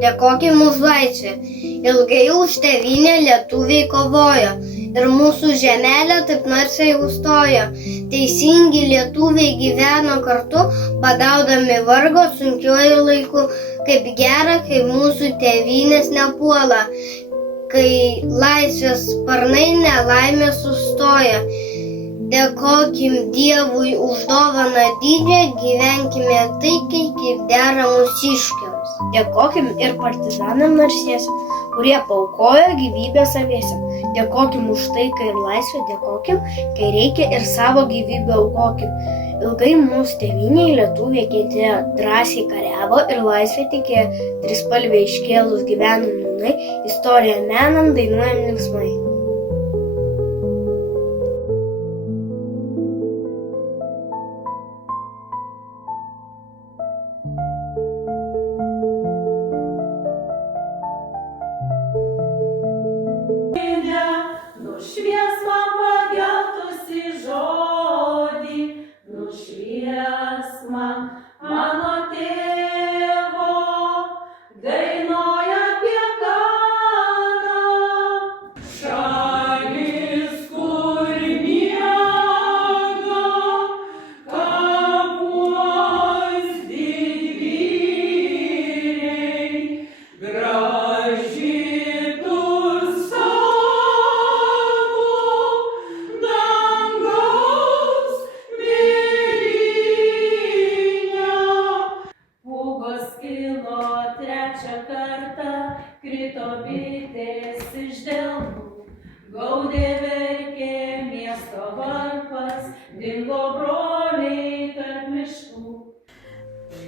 Dėkokim už laisvę. Ilgai už tėvynę lietuviai kovojo ir mūsų žemelė taip narsiai užstojo. Teisingi lietuviai gyveno kartu, badaudami vargo sunkiuoju laiku. Kaip gera, kai mūsų tėvynės nepuola, kai laisvės sparnai nelaimė sustoja. Dėkokim Dievui už dovaną didžią, gyvenkime taikiai kaip dera mūsiškiams. Dėkokim ir partizanam narsiesiam, kurie paaukojo gyvybę saviesiam. Dėkokim už taiką ir laisvę, dėkokim, kai reikia ir savo gyvybę aukokim. Ilgai mūsų tėvynėje lietuviai kentėjo, drąsiai kariavo ir laisvę tikėjo. Trispalvė iškėlus gyveno nūnai, istoriją menam, dainuojam linksmai. Nušvies man pageltusį žodį, nušvies man mano tėvo, dainuoja apie karą. Šalis, kur miega, kapuos didvyriai, graži krito bitės iš delnų, gaudė verkė miesto varpas, dingo broliai tarp miškų.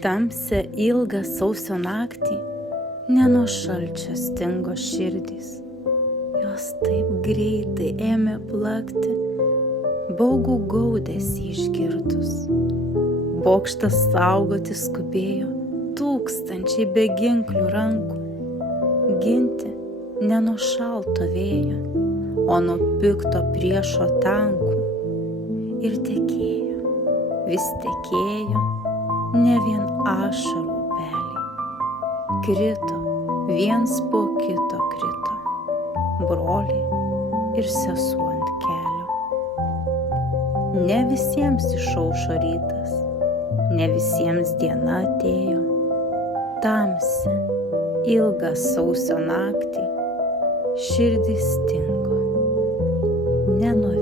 Tamsią ilgą sausio naktį, ne nuo šalčio stingo širdys, jos taip greitai ėmė plakti, baugų gaudesį išgirdus. Bokštą saugoti skubėjo tūkstančiai beginklių rankų, ginti ne nuo šalto vėjo, o nuo pikto priešo tankų. Ir tekėjo, vis tekėjo, ne vien ašarų upeliai. Krito, viens po kito krito, broliai ir sesuo ant kelio. Ne visiems išaušo rytas, ne visiems diena atėjo. Tamsią, ilgą sausio naktį širdis stingo, ne nuo